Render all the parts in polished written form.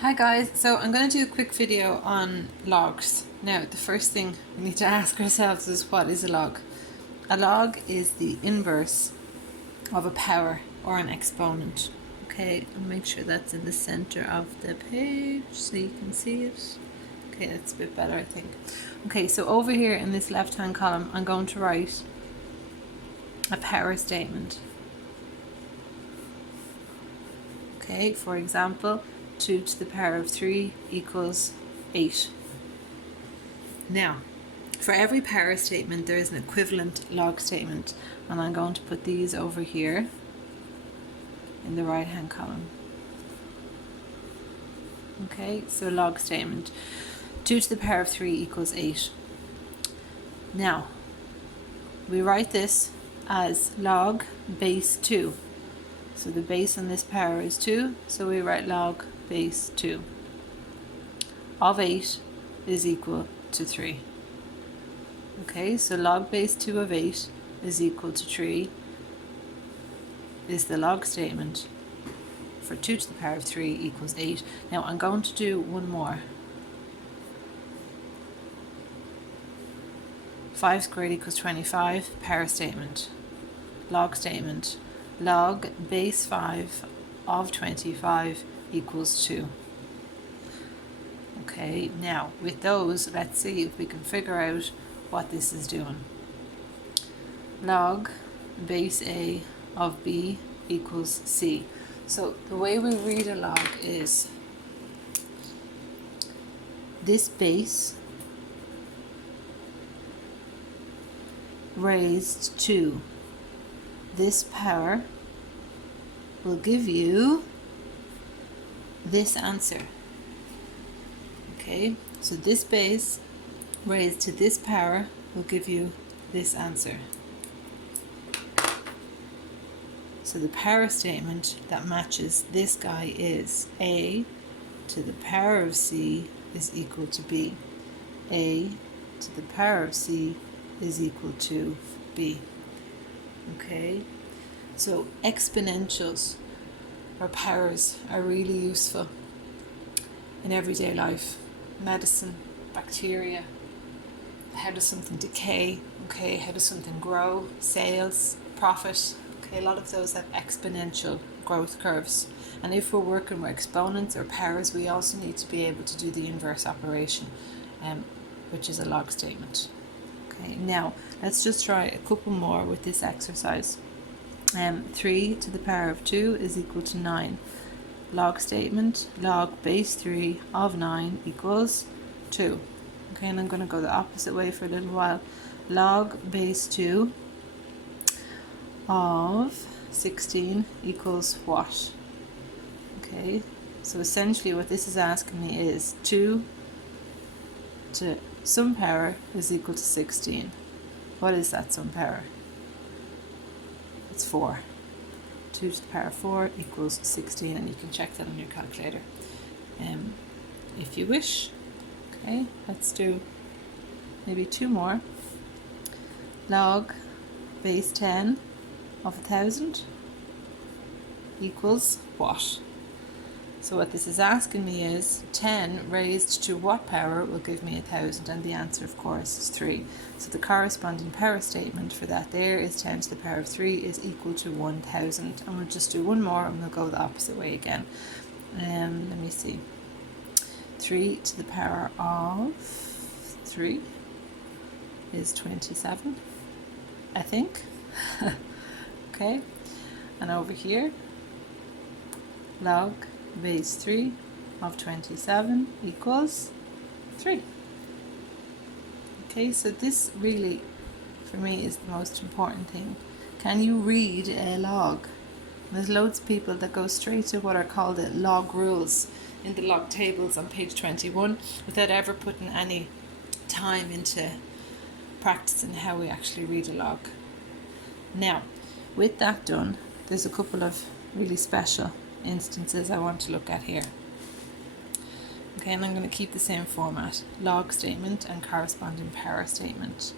Hi guys, so I'm going to do a quick video on logs. Now the first thing we need to ask ourselves is, what is a log? A log is the inverse of a power or an exponent. Okay, I'll make sure that's in the center of the page so you can see it. Okay, that's a bit better I think. Okay, so over here in this left hand column I'm going to write a power statement. Okay, for example, 2 to the power of 3 equals 8. Now, for every power statement there is an equivalent log statement, and I'm going to put these over here in the right hand column. Okay, so log statement, 2 to the power of 3 equals 8. Now, we write this as log base 2. So the base on this power is 2, so we write log base 2 of 8 is equal to 3. Okay, so log base 2 of 8 is equal to 3 is the log statement for 2 to the power of 3 equals 8. Now I'm going to do one more. 5 squared equals 25, power statement, log statement, log base 5 of 25 equals 2. Okay, now with those, let's see if we can figure out what this is doing. Log base A of B equals C. So the way we read a log is this base raised to this power will give you this answer. Okay, so this base raised to this power will give you this answer. So the power statement that matches this guy is A to the power of C is equal to B. A to the power of C is equal to B. Okay, so exponentials or powers are really useful in everyday life. Medicine, bacteria, how does something decay, okay, how does something grow, sales, profit, okay, a lot of those have exponential growth curves. And if we're working with exponents or powers, we also need to be able to do the inverse operation, which is a log statement. Okay, now let's just try a couple more with this exercise. 3 to the power of 2 is equal to 9. Log statement, log base 3 of 9 equals 2. Okay, and I'm going to go the opposite way for a little while. Log base 2 of 16 equals what? Okay, so essentially what this is asking me is 2 to some power is equal to 16. What is that some power? It's 4. 2 to the power of 4 equals 16, and you can check that on your calculator if you wish. Okay, let's do maybe 2 more. Log base 10 of 1000 equals what? So what this is asking me is 10 raised to what power will give me 1000, and the answer of course is 3. So the corresponding power statement for that there is 10 to the power of 3 is equal to 1000. And we'll just do one more and we'll go the opposite way again. Let me see. 3 to the power of 3 is 27, I think. Okay, and over here, log base 3 of 27 equals 3. Okay, so this really, for me, is the most important thing. Can you read a log? There's loads of people that go straight to what are called the log rules in the log tables on page 21 without ever putting any time into practicing how we actually read a log. Now, with that done, there's a couple of really special instances I want to look at here. Okay, and I'm going to keep the same format: log statement and corresponding power statement.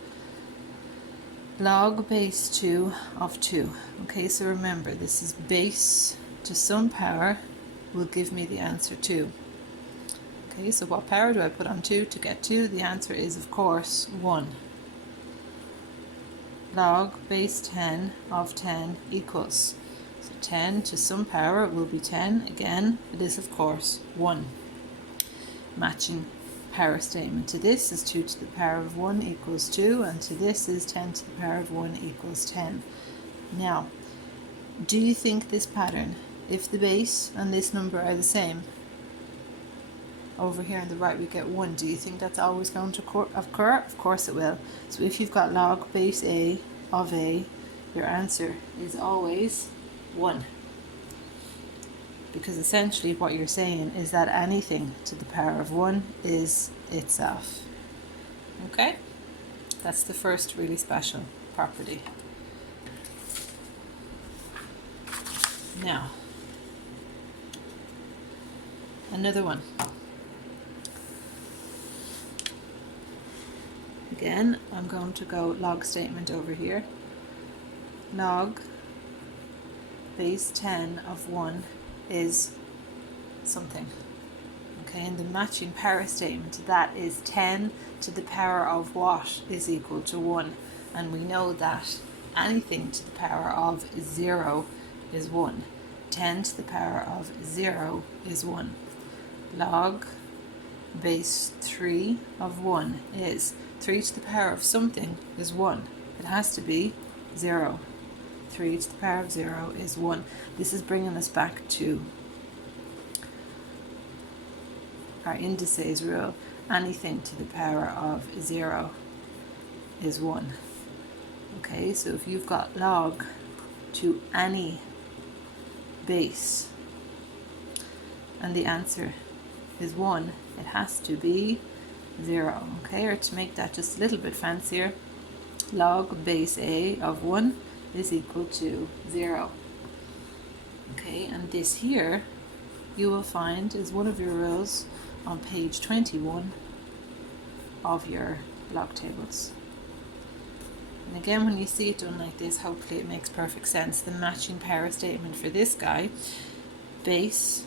Log base 2 of 2. Okay, so remember, this is base to some power will give me the answer 2. Okay, so what power do I put on 2 to get 2? The answer is, of course, 1. Log base 10 of 10 equals, so 10 to some power will be 10. Again, it is, of course, 1. Matching power statement to this is 2 to the power of 1 equals 2, and to this is 10 to the power of 1 equals 10. Now, do you think this pattern, if the base and this number are the same, over here on the right we get 1, do you think that's always going to occur? Of course it will. So if you've got log base A of A, your answer is always 1. Because essentially what you're saying is that anything to the power of 1 is itself. Okay? That's the first really special property. Now, another one. Again, I'm going to go log statement over here. Log base 10 of 1 is something. Okay, and the matching power statement, that is 10 to the power of what is equal to 1. And we know that anything to the power of 0 is 1. 10 to the power of 0 is 1. Log base 3 of 1 is 3 to the power of something is 1. It has to be 0. 3 to the power of 0 is 1. This is bringing us back to our indices rule. Anything to the power of 0 is 1. Okay, so if you've got log to any base and the answer is 1, it has to be 0. Okay, or to make that just a little bit fancier, log base A of 1 is equal to 0. Okay, and this here you will find is one of your rules on page 21 of your log tables. And again, when you see it done like this, hopefully it makes perfect sense. The matching power statement for this guy, base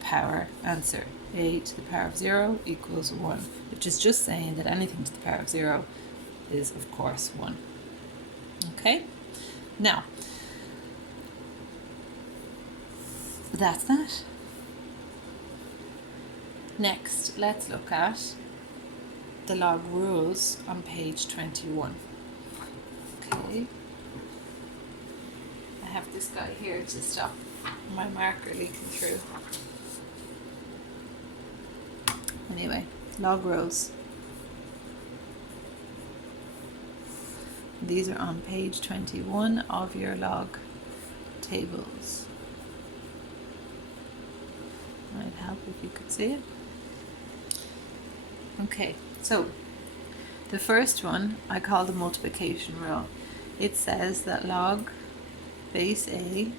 power answer, A to the power of 0 equals 1, which is just saying that anything to the power of 0 is, of course, 1. Okay, now that's that. Next, let's look at the log rules on page 21. Okay, I have this guy here to stop my marker leaking through. Anyway, log rules. These are on page 21 of your log tables. Might help if you could see it. Okay, so the first one I call the multiplication rule. It says that log base A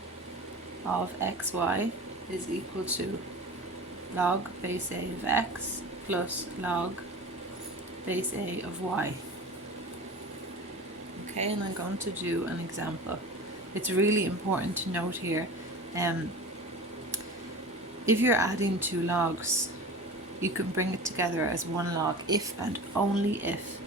of xy is equal to log base A of x plus log base A of y. Okay, and I'm going to do an example. It's really important to note here, if you're adding two logs, you can bring it together as one log if and only if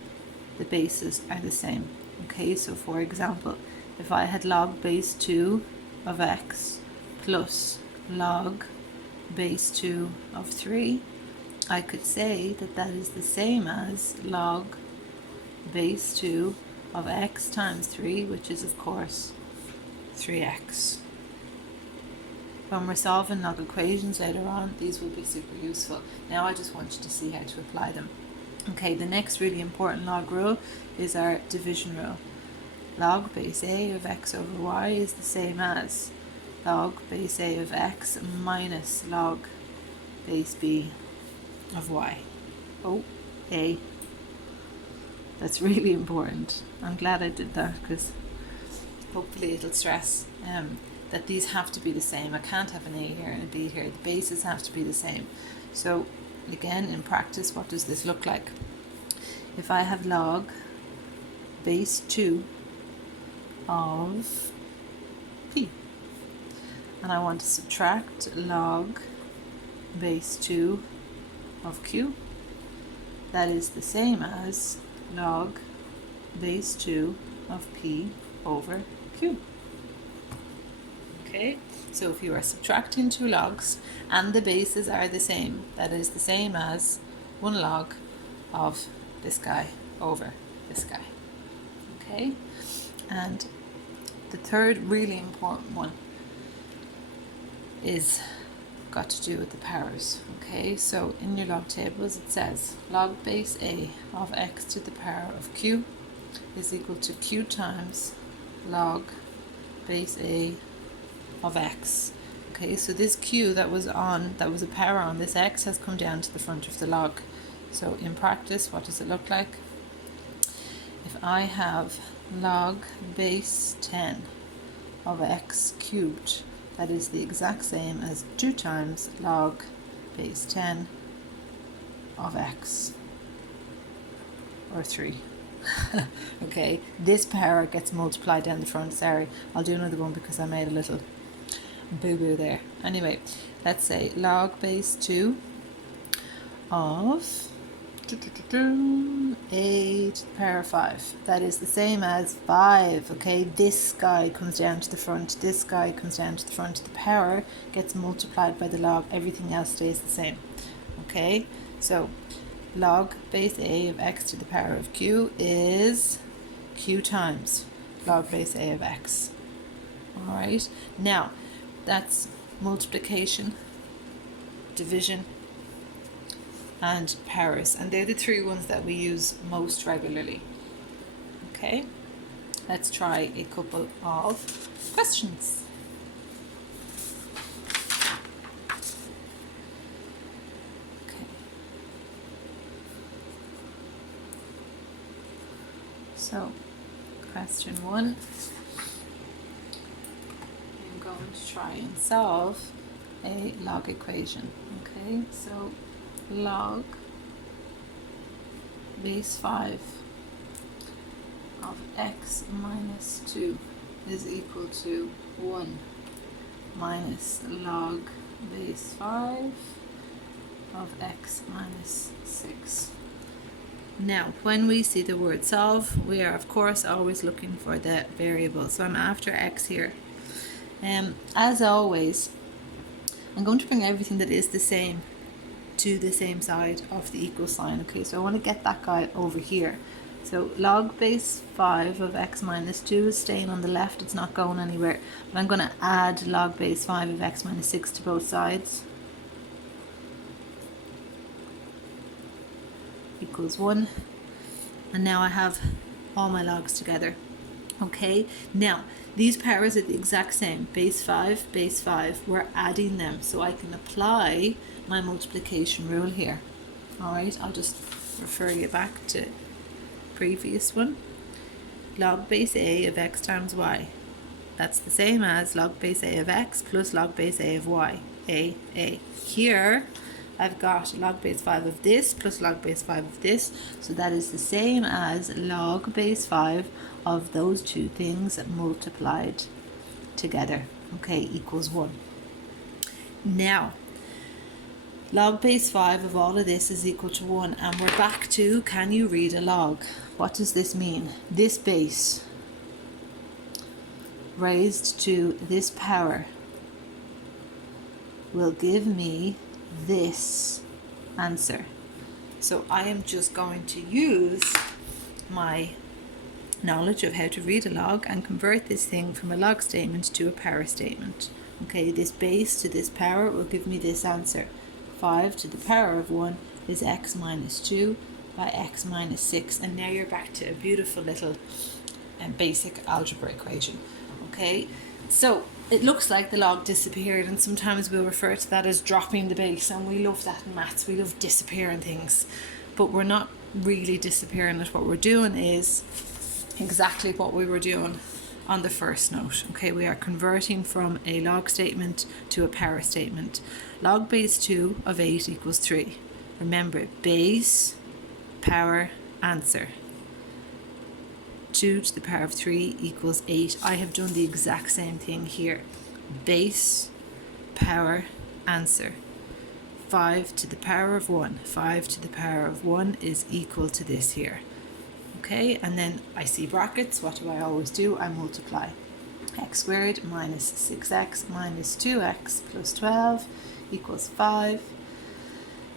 the bases are the same. Okay, so for example, if I had log base 2 of x plus log base 2 of 3, I could say that that is the same as log base 2 of x times 3, which is of course 3x. When we're solving log equations later on, these will be super useful. Now I just want you to see how to apply them. Okay, the next really important log rule is our division rule. Log base A of x over y is the same as log base A of x minus log base B of y. Oh, A. That's really important. I'm glad I did that because hopefully it'll stress that these have to be the same. I can't have an A here and a B here. The bases have to be the same. So again, in practice, what does this look like? If I have log base 2 of P and I want to subtract log base 2 of q. That is the same as log base 2 of p over q. Okay, so if you are subtracting two logs and the bases are the same, that is the same as 1 log of this guy over this guy. Okay, and the third really important one is got to do with the powers. Okay, so in your log tables it says log base a of x to the power of q is equal to q times log base a of x. Okay, so this q that was a power on this x has come down to the front of the log. So in practice, what does it look like? If I have log base 10 of x cubed, that is the exact same as 2 times log base 10 of x, or 3. Okay, this power gets multiplied down the front. Sorry, I'll do another one because I made a little boo-boo there. Anyway, let's say log base 2 of a to the power 5. That is the same as 5. Okay, this guy comes down to the front, this guy comes down to the front. The power gets multiplied by the log, everything else stays the same. Okay, so log base a of x to the power of q is q times log base a of x. Alright, now that's multiplication, division, and powers, and they're the three ones that we use most regularly. Okay, let's try a couple of questions. Okay, so question 1, I'm going to try and solve a log equation. Okay, so log base 5 of x minus 2 is equal to 1 minus log base 5 of x minus 6. Now, when we see the word solve, we are of course always looking for the variable. So I'm after x here. As always, I'm going to bring everything that is the same to the same side of the equal sign. Okay, so I want to get that guy over here. So log base 5 of x minus 2 is staying on the left, it's not going anywhere. But I'm going to add log base 5 of x minus 6 to both sides. Equals 1. And now I have all my logs together. Okay, now these powers are the exact same, base 5, we're adding them, so I can apply my multiplication rule here. Alright, I'll just refer you back to previous one. Log base a of x times y, that's the same as log base a of x plus log base a of y, a. Here I've got log base 5 of this plus log base 5 of this, so that is the same as log base 5 of those two things multiplied together. Okay, equals 1. Now, log base 5 of all of this is equal to 1, and we're back to, can you read a log? What does this mean? This base raised to this power will give me this answer. So I am just going to use my knowledge of how to read a log and convert this thing from a log statement to a power statement. Okay, this base to this power will give me this answer. 5 to the power of 1 is x minus 2 by x minus 6, and now you're back to a beautiful little basic algebra equation. Okay, so it looks like the log disappeared, and sometimes we'll refer to that as dropping the base, and we love that in maths. We love disappearing things, but we're not really disappearing it. What we're doing is exactly what we were doing on the first note. Okay, we are converting from a log statement to a power statement. Log base 2 of 8 equals 3. Remember, base, power, answer. 2 to the power of 3 equals 8. I have done the exact same thing here. Base, power, answer. 5 to the power of 1. 5 to the power of 1 is equal to this here. Okay, and then I see brackets. What do I always do? I multiply. X squared minus 6x minus 2x plus 12 equals 5.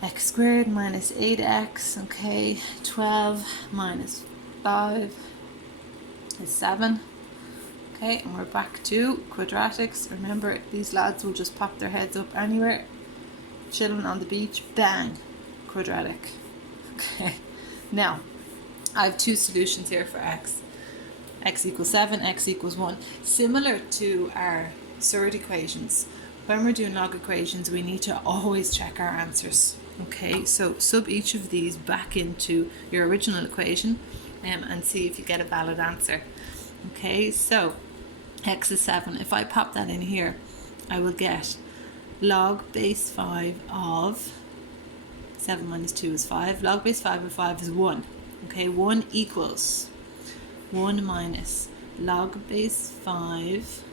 X squared minus 8x, okay, 12 minus 5 is 7. Okay, and we're back to quadratics. Remember, these lads will just pop their heads up anywhere, chilling on the beach, bang, quadratic. Okay, now I have two solutions here for x. X equals 7, x equals 1. Similar to our surrogate equations, when we're doing log equations, we need to always check our answers. Okay, so sub each of these back into your original equation and see if you get a valid answer. Okay, so x is 7. If I pop that in here, I will get log base 5 of 7 minus 2 is 5. Log base 5 of 5 is 1. Okay, 1 equals 1 minus log base 5.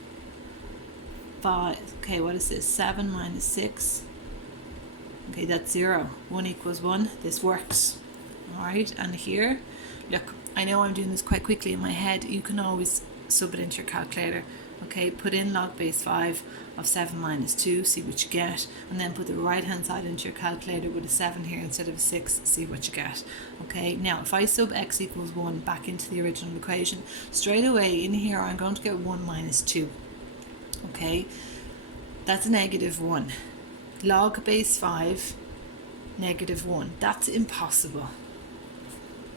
Okay, what is this? 7 minus 6. Okay, that's 0. 1 equals 1. This works. Alright, and here, look, I know I'm doing this quite quickly in my head. You can always sub it into your calculator. Okay, put in log base 5 of 7 minus 2, see what you get, and then put the right hand side into your calculator with a 7 here instead of a 6, see what you get. Okay, now if I sub x equals 1 back into the original equation, straight away in here I'm going to get 1 minus 2. Okay, that's a negative 1. Log base 5, negative 1. That's impossible.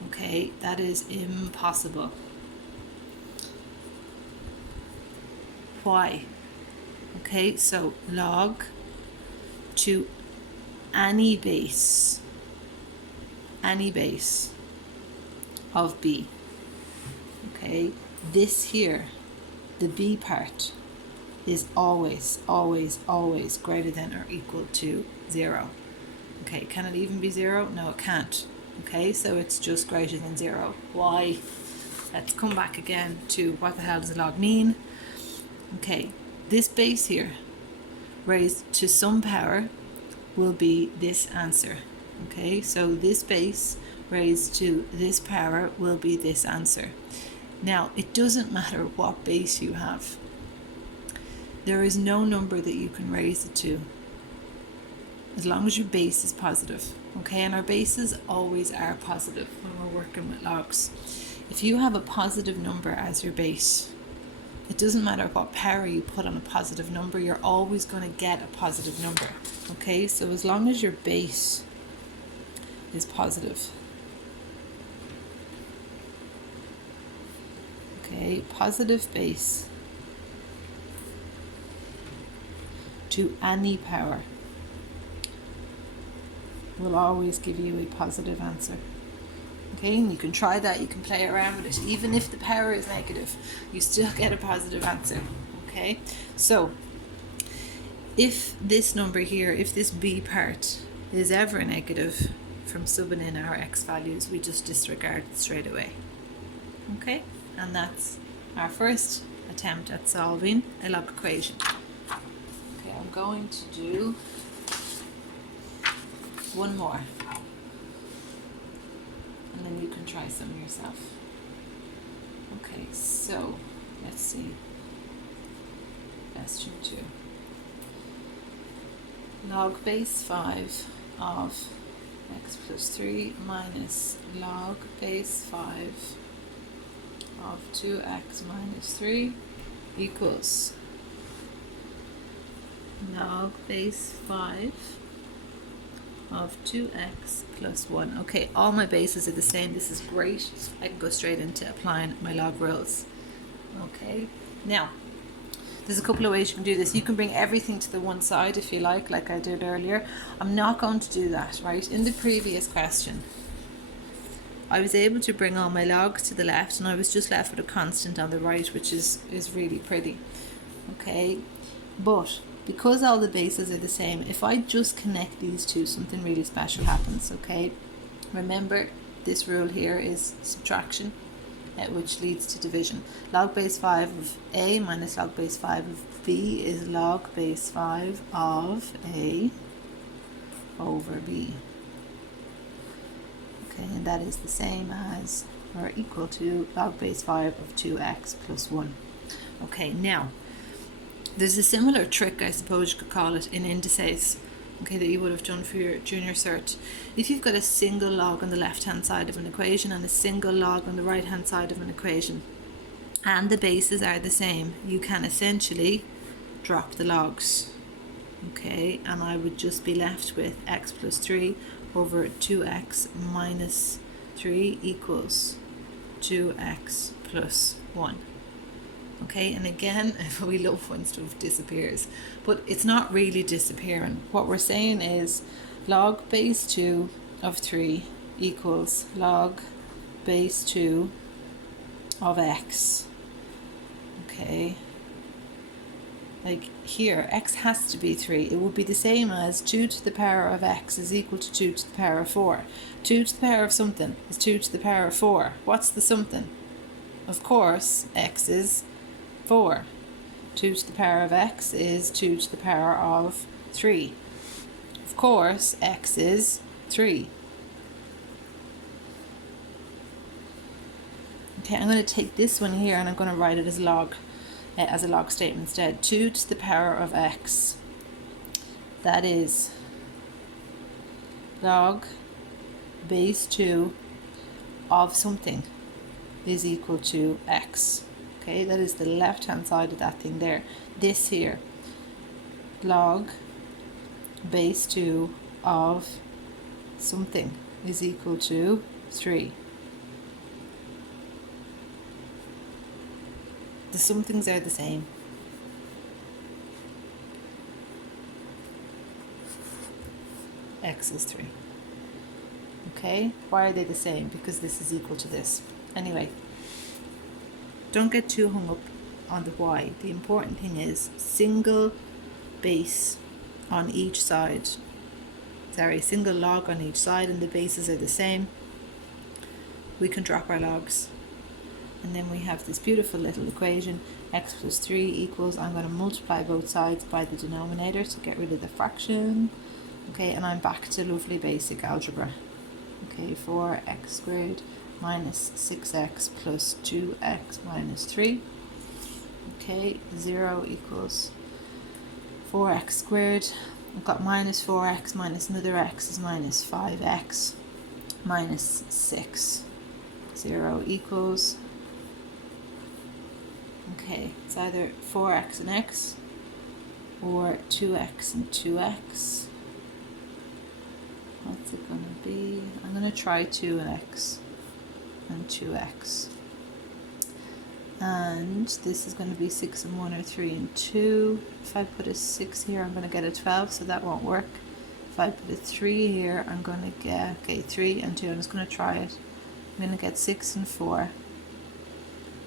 Okay, that is impossible. Why? Okay, so log to any base of b. Okay, this here, the b part, is always greater than or equal to 0. Okay, can it even be 0? No, it can't. Okay, so it's just greater than 0. Why? Let's come back again to what the hell does a log mean? Okay, this base here raised to some power will be this answer. Okay, so this base raised to this power will be this answer. Now, it doesn't matter what base you have. There is no number that you can raise it to as long as your base is positive. Okay, and our bases always are positive when we're working with logs. If you have a positive number as your base, it doesn't matter what power you put on a positive number, you're always going to get a positive number. Okay, so as long as your base is positive. Okay, positive base to any power will always give you a positive answer. Okay, and you can try that, you can play around with it. Even if the power is negative, you still get a positive answer. Okay, so if this number here, if this b part is ever negative from subbing in our x values, we just disregard it straight away. Okay, and that's our first attempt at solving a log equation. Okay, I'm going to do one more, and then you can try some yourself. Okay, so let's see. Question 2. Log base 5 of x plus 3 minus log base 5 of 2x minus 3 equals log base 5 of 2x plus 1. Okay, all my bases are the same. This is great. I can go straight into applying my log rules. Okay, now there's a couple of ways you can do this. You can bring everything to the one side if you like I did earlier. I'm not going to do that, right? In the previous question, I was able to bring all my logs to the left and I was just left with a constant on the right, which is really pretty. Okay, but because all the bases are the same, if I just connect these two, something really special happens. Okay, remember this rule here is subtraction, which leads to division. Log base 5 of a minus log base 5 of b is log base 5 of a over b. Okay, and that is the same as or equal to log base 5 of 2x plus 1. Okay, now there's a similar trick, I suppose you could call it, in indices, okay, that you would have done for your junior cert. If you've got a single log on the left hand side of an equation and a single log on the right hand side of an equation, and the bases are the same, you can essentially drop the logs. Okay, and I would just be left with x plus 3 over 2x minus 3 equals 2x plus 1. Okay, and again, we love when stuff disappears, but it's not really disappearing. What we're saying is log base 2 of 3 equals log base 2 of x. Okay, like here, x has to be 3. It would be the same as 2 to the power of x is equal to 2 to the power of 4. 2 to the power of something is 2 to the power of 4. What's the something? Of course, x is 4. 2 to the power of x is 2 to the power of 3. Of course, x is 3. Okay, I'm going to take this one here and I'm going to write it as a log statement instead. 2 to the power of x. That is log base 2 of something is equal to x. Okay, that is the left hand side of that thing there. This here, log base 2 of something is equal to 3. The somethings are the same. X is 3. Okay, why are they the same? Because this is equal to this. Anyway, don't get too hung up on the y. The important thing is single base on each side. Sorry, single log on each side, and the bases are the same. We can drop our logs. And then we have this beautiful little equation, x plus 3 equals, I'm going to multiply both sides by the denominator to get rid of the fraction. Okay, and I'm back to lovely basic algebra. Okay, 4x squared minus 6x plus 2x minus 3. Okay, 0 equals 4x squared. I've got minus 4x minus another x is minus 5x minus 6. 0 equals, okay, it's either 4x and x or 2x and 2x. What's it going to be? I'm going to try 2 and x and 2x. And this is going to be 6 and 1 or 3 and 2. If I put a 6 here, I'm going to get a 12, so that won't work. If I put a 3 here, I'm going to get, okay, 3 and 2. I'm just going to try it. I'm going to get 6 and 4.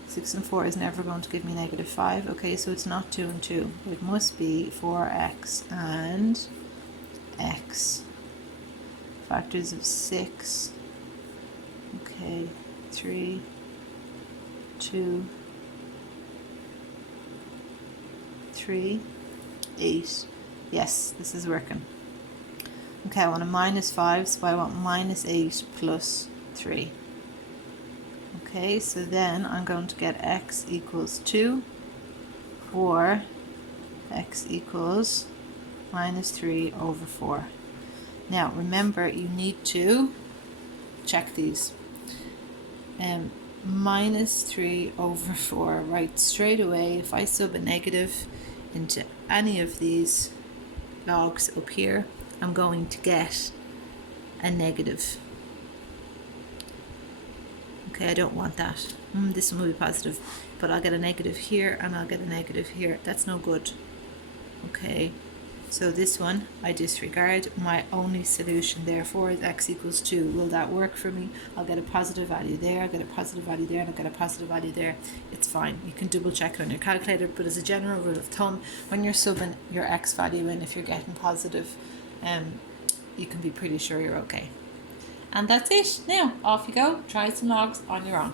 6 and 4 is never going to give me negative 5. Okay, so it's not 2 and 2. It must be 4x and x. Factors of 6. Okay, 3, 2, 3, 8. Yes, this is working. Okay, I want a minus 5, so I want minus 8 plus 3. Okay, so then I'm going to get x equals 2 or x equals minus 3 over 4. Now remember, you need to check these. Minus 3 over 4, right, straight away, if I sub a negative into any of these logs up here, I'm going to get a negative. Okay, I don't want that. This one will be positive, but I'll get a negative here and I'll get a negative here. That's no good. Okay, so this one I disregard. My only solution therefore is x equals 2. Will that work for me? I'll get a positive value there, I'll get a positive value there, and I'll get a positive value there. It's fine. You can double check it on your calculator, but as a general rule of thumb, when you're subbing your x value in, if you're getting positive, you can be pretty sure you're okay. And that's it. Now, off you go. Try some logs on your own.